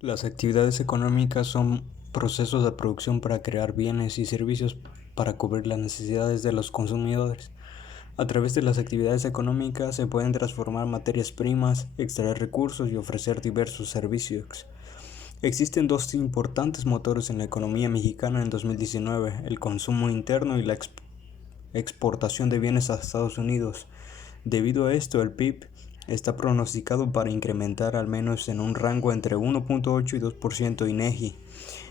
Las actividades económicas son procesos de producción para crear bienes y servicios para cubrir las necesidades de los consumidores. A través de las actividades económicas se pueden transformar materias primas, extraer recursos y ofrecer diversos servicios. Existen dos importantes motores en la economía mexicana en 2019, el consumo interno y la exportación de bienes a Estados Unidos. Debido a esto, el PIB está pronosticado para incrementar al menos en un rango entre 1.8 y 2% INEGI.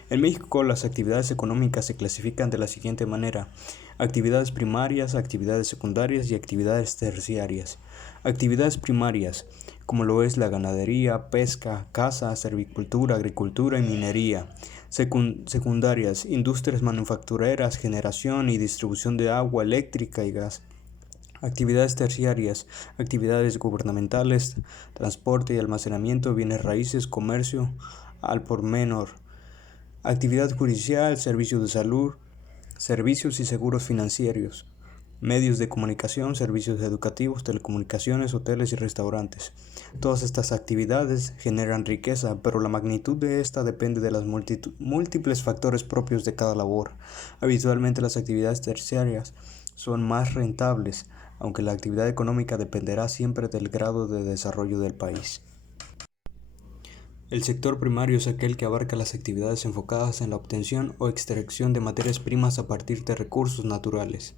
En México, las actividades económicas se clasifican de la siguiente manera: actividades primarias, actividades secundarias y actividades terciarias. Actividades primarias, como lo es la ganadería, pesca, caza, servicultura, agricultura y minería. Secundarias, industrias manufactureras, generación y distribución de agua eléctrica y gas. Actividades terciarias, actividades gubernamentales, transporte y almacenamiento, bienes raíces, comercio al por menor. Actividad judicial, servicios de salud, servicios y seguros financieros, medios de comunicación, servicios educativos, telecomunicaciones, hoteles y restaurantes. Todas estas actividades generan riqueza, pero la magnitud de esta depende de los múltiples factores propios de cada labor. Habitualmente las actividades terciarias son más rentables, aunque la actividad económica dependerá siempre del grado de desarrollo del país. El sector primario es aquel que abarca las actividades enfocadas en la obtención o extracción de materias primas a partir de recursos naturales.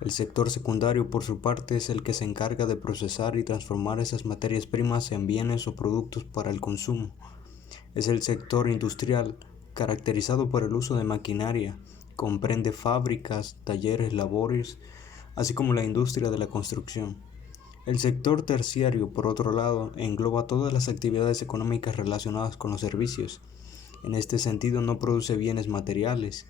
El sector secundario, por su parte, es el que se encarga de procesar y transformar esas materias primas en bienes o productos para el consumo. Es el sector industrial, caracterizado por el uso de maquinaria, comprende fábricas, talleres, labores, así como la industria de la construcción. El sector terciario, por otro lado, engloba todas las actividades económicas relacionadas con los servicios. En este sentido, no produce bienes materiales,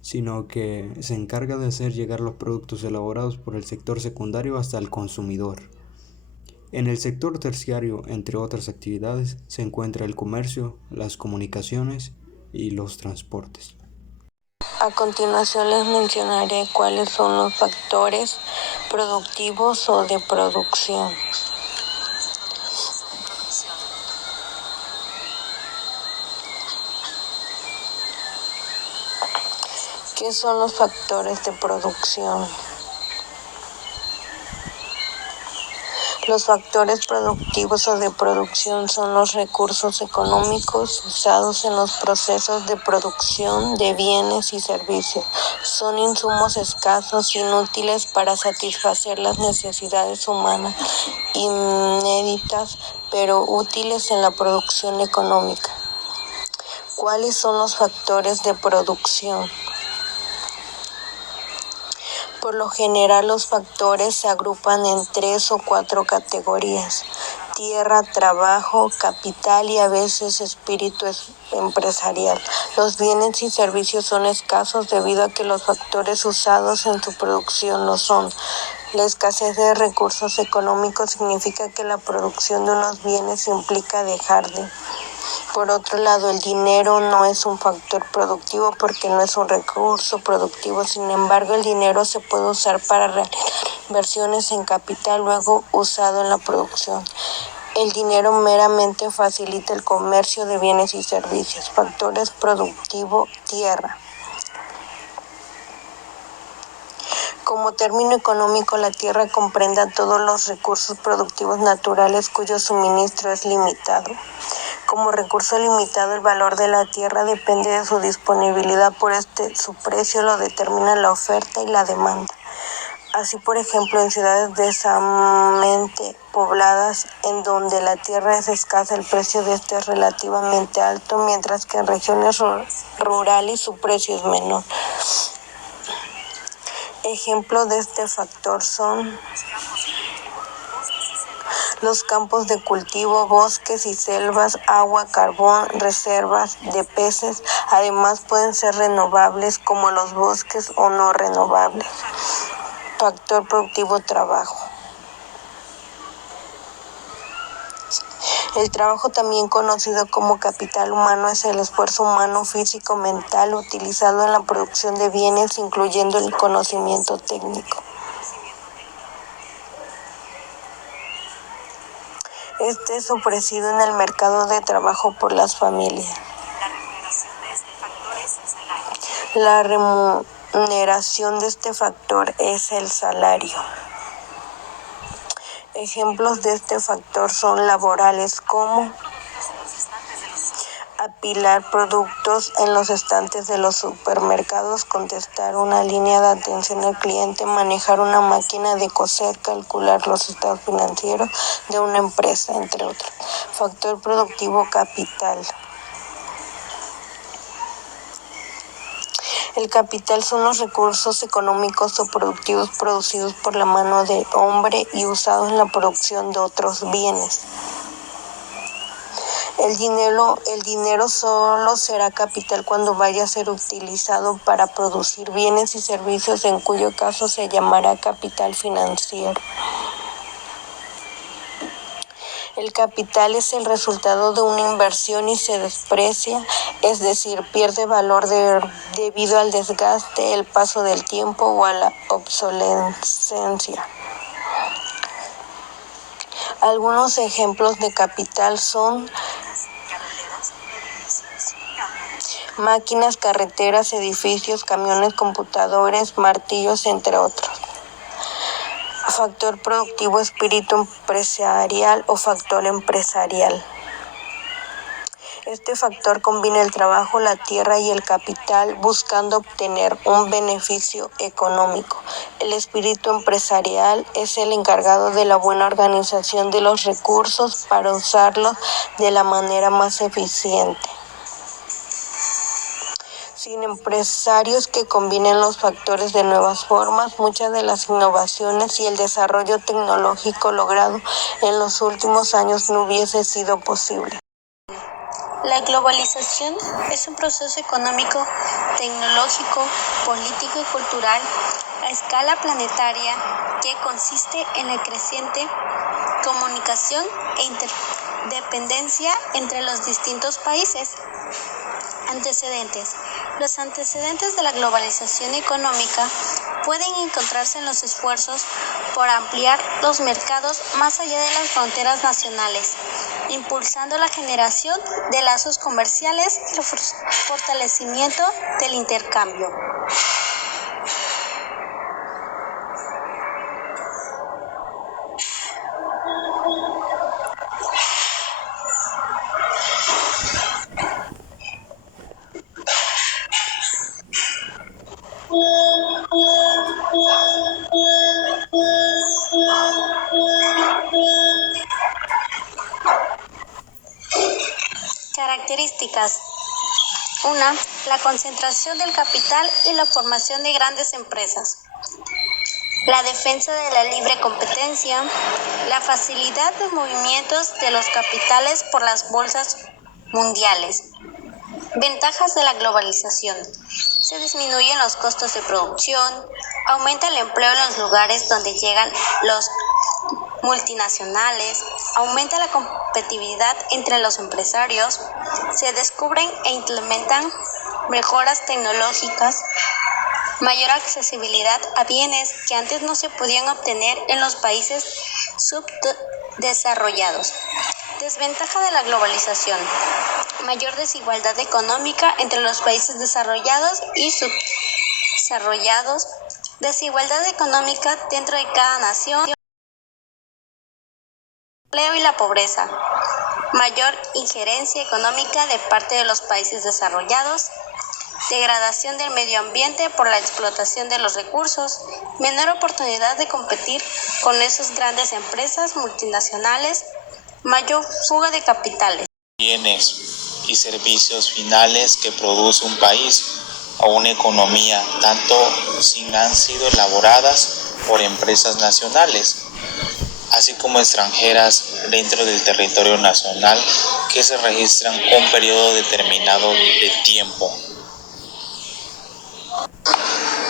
sino que se encarga de hacer llegar los productos elaborados por el sector secundario hasta el consumidor. En el sector terciario, entre otras actividades, se encuentra el comercio, las comunicaciones y los transportes. A continuación les mencionaré cuáles son los factores productivos o de producción. ¿Qué son los factores de producción? Los factores productivos o de producción son los recursos económicos usados en los procesos de producción de bienes y servicios. Son insumos escasos, inútiles para satisfacer las necesidades humanas, inéditas, pero útiles en la producción económica. ¿Cuáles son los factores de producción? Por lo general, los factores se agrupan en 3 o 4 categorías: tierra, trabajo, capital y a veces espíritu empresarial. Los bienes y servicios son escasos debido a que los factores usados en su producción lo son. La escasez de recursos económicos significa que la producción de unos bienes implica dejar de. Por otro lado, el dinero no es un factor productivo porque no es un recurso productivo. Sin embargo, el dinero se puede usar para realizar inversiones en capital luego usado en la producción. El dinero meramente facilita el comercio de bienes y servicios. Factores productivos: tierra. Como término económico, la tierra comprende a todos los recursos productivos naturales cuyo suministro es limitado. Como recurso limitado, el valor de la tierra depende de su disponibilidad, por su precio lo determina la oferta y la demanda. Así, por ejemplo, en ciudades densamente pobladas, en donde la tierra es escasa, el precio de esta es relativamente alto, mientras que en regiones rurales su precio es menor. Ejemplos de este factor son los campos de cultivo, bosques y selvas, agua, carbón, reservas de peces. Además, pueden ser renovables como los bosques o no renovables. Factor productivo: trabajo. El trabajo, también conocido como capital humano, es el esfuerzo humano físico mental utilizado en la producción de bienes, incluyendo el conocimiento técnico. Este es ofrecido en el mercado de trabajo por las familias. La remuneración de este factor es el salario. Ejemplos de este factor son laborales como apilar productos en los estantes de los supermercados, contestar una línea de atención al cliente, manejar una máquina de coser, calcular los estados financieros de una empresa, entre otros. Factor productivo capital. El capital son los recursos económicos o productivos producidos por la mano de hombre y usados en la producción de otros bienes. El dinero solo será capital cuando vaya a ser utilizado para producir bienes y servicios, en cuyo caso se llamará capital financiero. El capital es el resultado de una inversión y se deprecia, es decir, pierde valor debido al desgaste, el paso del tiempo o a la obsolescencia. Algunos ejemplos de capital son máquinas, carreteras, edificios, camiones, computadores, martillos, entre otros. Factor productivo, espíritu empresarial o factor empresarial. Este factor combina el trabajo, la tierra y el capital buscando obtener un beneficio económico. El espíritu empresarial es el encargado de la buena organización de los recursos para usarlos de la manera más eficiente. Sin empresarios que combinen los factores de nuevas formas, muchas de las innovaciones y el desarrollo tecnológico logrado en los últimos años no hubiese sido posible. La globalización es un proceso económico, tecnológico, político y cultural a escala planetaria que consiste en la creciente comunicación e interdependencia entre los distintos países. Antecedentes. Los antecedentes de la globalización económica pueden encontrarse en los esfuerzos por ampliar los mercados más allá de las fronteras nacionales, impulsando la generación de lazos comerciales y el fortalecimiento del intercambio. Características. 1. La concentración del capital y la formación de grandes empresas. La defensa de la libre competencia. La facilidad de movimientos de los capitales por las bolsas mundiales. Ventajas de la globalización. Se disminuyen los costos de producción, aumenta el empleo en los lugares donde llegan los multinacionales, aumenta la competitividad entre los empresarios, se descubren e implementan mejoras tecnológicas, mayor accesibilidad a bienes que antes no se podían obtener en los países subdesarrollados. Desventaja de la globalización. Mayor desigualdad económica entre los países desarrollados y subdesarrollados. Desigualdad económica dentro de cada nación. Empleo y la pobreza. Mayor injerencia económica de parte de los países desarrollados. Degradación del medio ambiente por la explotación de los recursos. Menor oportunidad de competir con esas grandes empresas multinacionales. Mayor fuga de capitales. Bienes y servicios finales que produce un país o una economía, tanto si han sido elaboradas por empresas nacionales, así como extranjeras dentro del territorio nacional que se registran un periodo determinado de tiempo.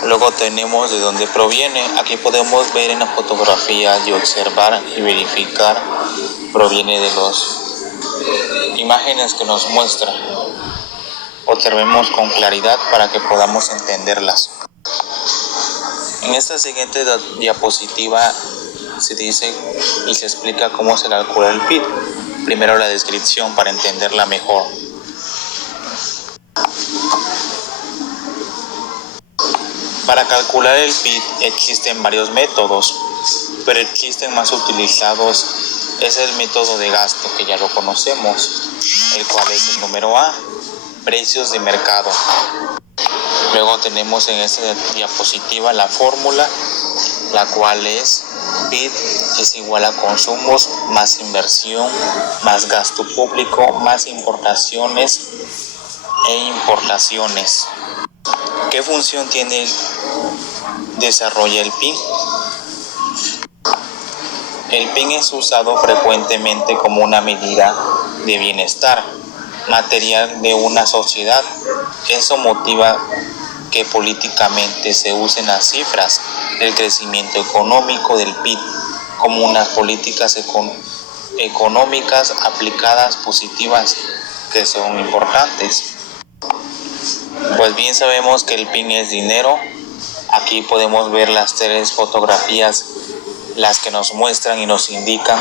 Luego tenemos de dónde proviene. Aquí podemos ver en la fotografía y observar y verificar. Proviene de las imágenes que nos muestra. Observemos con claridad para que podamos entenderlas. En esta siguiente diapositiva se dice y se explica cómo se calcula el PIB. Primero la descripción para entenderla mejor. Para calcular el PIB existen varios métodos, pero existen más utilizados. Es el método de gasto, que ya lo conocemos, el cual es el número A, precios de mercado. Luego tenemos en esta diapositiva la fórmula, la cual es PIB es igual a consumos más inversión, más gasto público, más importaciones e importaciones. ¿Qué función desarrolla el PIB? El PIB es usado frecuentemente como una medida de bienestar material de una sociedad. Eso motiva que políticamente se usen las cifras del crecimiento económico del PIB como unas políticas económicas aplicadas positivas que son importantes. Pues bien sabemos que el PIB es dinero. Aquí podemos ver las tres fotografías, las que nos muestran y nos indican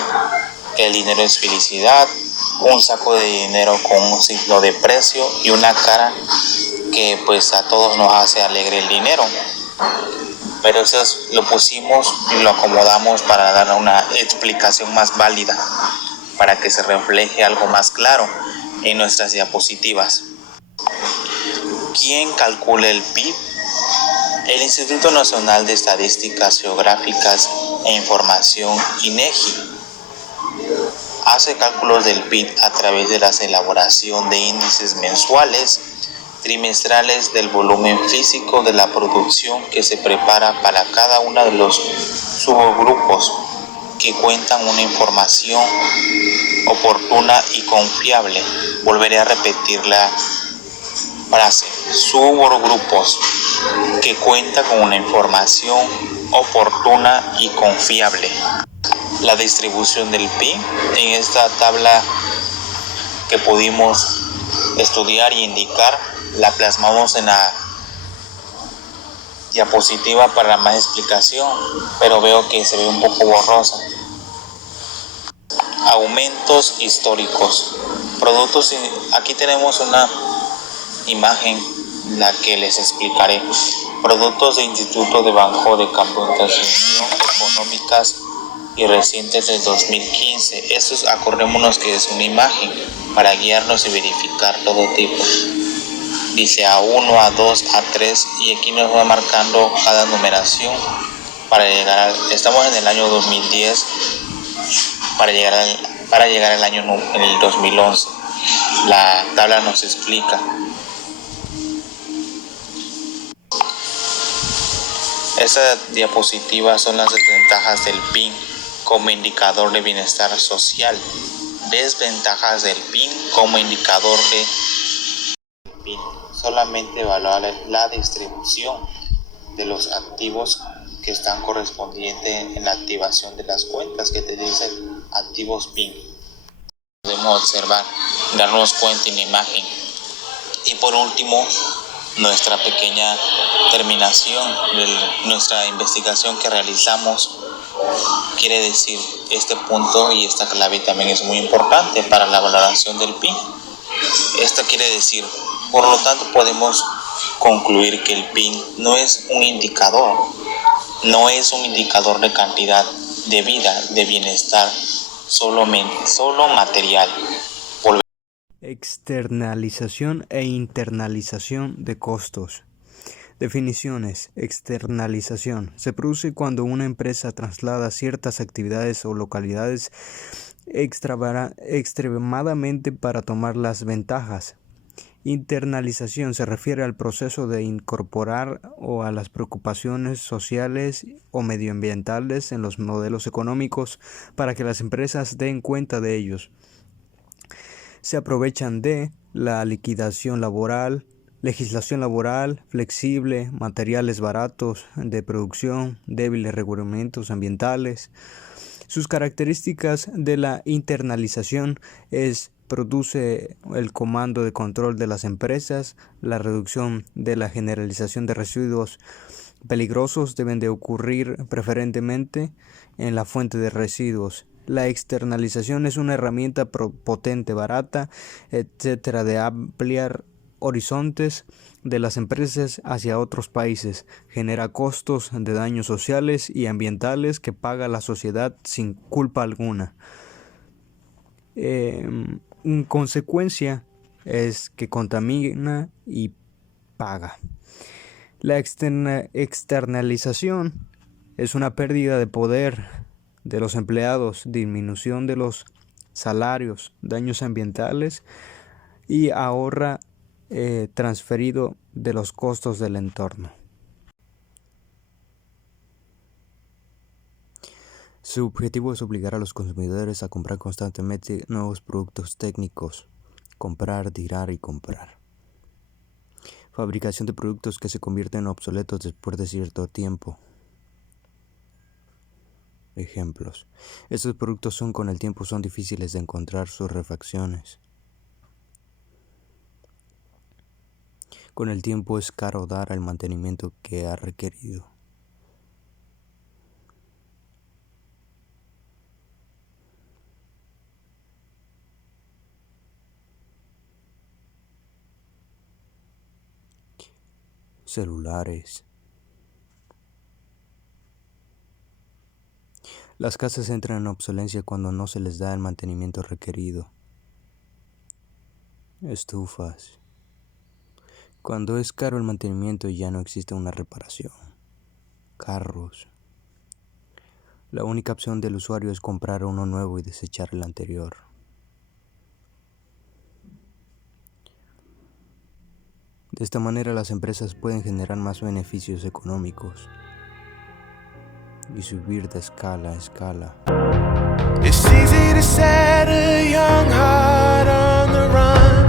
que el dinero es felicidad, un saco de dinero con un signo de precio y una cara que pues a todos nos hace alegre el dinero. Pero eso lo pusimos y lo acomodamos para dar una explicación más válida, para que se refleje algo más claro en nuestras diapositivas. ¿Quién calcula el PIB? El Instituto Nacional de Estadísticas Geográficas e Información, INEGI, hace cálculos del PIB a través de la elaboración de índices mensuales, trimestrales del volumen físico de la producción que se prepara para cada uno de los subgrupos que cuentan una información oportuna y confiable. Volveré a repetir la frase: subgrupos que cuentan con una información oportuna y confiable. La distribución del PIB en esta tabla que pudimos estudiar y indicar, la plasmamos en la diapositiva para más explicación, pero veo que se ve un poco borrosa. Aumentos históricos. Aquí tenemos una imagen, la que les explicaré. Productos de Instituto de Banco de Capacitación Económicas y recientes del 2015. Estos, acordémonos que es una imagen para guiarnos y verificar todo tipo. Dice A1, A2, A3 y aquí nos va marcando cada numeración para llegar estamos en el año 2010 para llegar al año en el 2011. La tabla nos explica. Estas diapositivas son las desventajas del PIB como indicador de bienestar social. Desventajas del PIB como indicador de PIB. Solamente evaluar la distribución de los activos que están correspondientes en la activación de las cuentas que te dicen activos PIB. Podemos observar, darnos cuenta en la imagen. Y por último, nuestra pequeña terminación de nuestra investigación que realizamos quiere decir este punto, y esta clave también es muy importante para la valoración del PIB. Esto quiere decir, por lo tanto, podemos concluir que el PIB no es un indicador de cantidad de vida, de bienestar, solo material. Externalización e internalización de costos. Definiciones. Externalización. Se produce cuando una empresa traslada ciertas actividades o localidades extremadamente para tomar las ventajas. Internalización se refiere al proceso de incorporar o a las preocupaciones sociales o medioambientales en los modelos económicos para que las empresas den cuenta de ellos. Se aprovechan de la legislación laboral flexible, materiales baratos de producción, débiles reglamentos ambientales. Sus características de la internalización produce el comando de control de las empresas, la reducción de la generalización de residuos peligrosos deben de ocurrir preferentemente en la fuente de residuos. La externalización es una herramienta potente, barata, etcétera, de ampliar horizontes de las empresas hacia otros países. Genera costos de daños sociales y ambientales que paga la sociedad sin culpa alguna. En consecuencia es que contamina y paga. La externalización es una pérdida de poder de los empleados, disminución de los salarios, daños ambientales y ahorra transferido de los costos del entorno. Su objetivo es obligar a los consumidores a comprar constantemente nuevos productos técnicos, comprar, tirar y comprar. Fabricación de productos que se convierten obsoletos después de cierto tiempo. Ejemplos. Estos productos con el tiempo son difíciles de encontrar sus refacciones. Con el tiempo es caro dar el mantenimiento que ha requerido. Celulares. Las casas entran en obsolencia cuando no se les da el mantenimiento requerido. Estufas. Cuando es caro el mantenimiento y ya no existe una reparación. Carros. La única opción del usuario es comprar uno nuevo y desechar el anterior. De esta manera las empresas pueden generar más beneficios económicos y subir de escala a escala. It's easy to set a young heart on the run,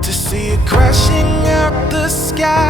to see it crashing out the sky.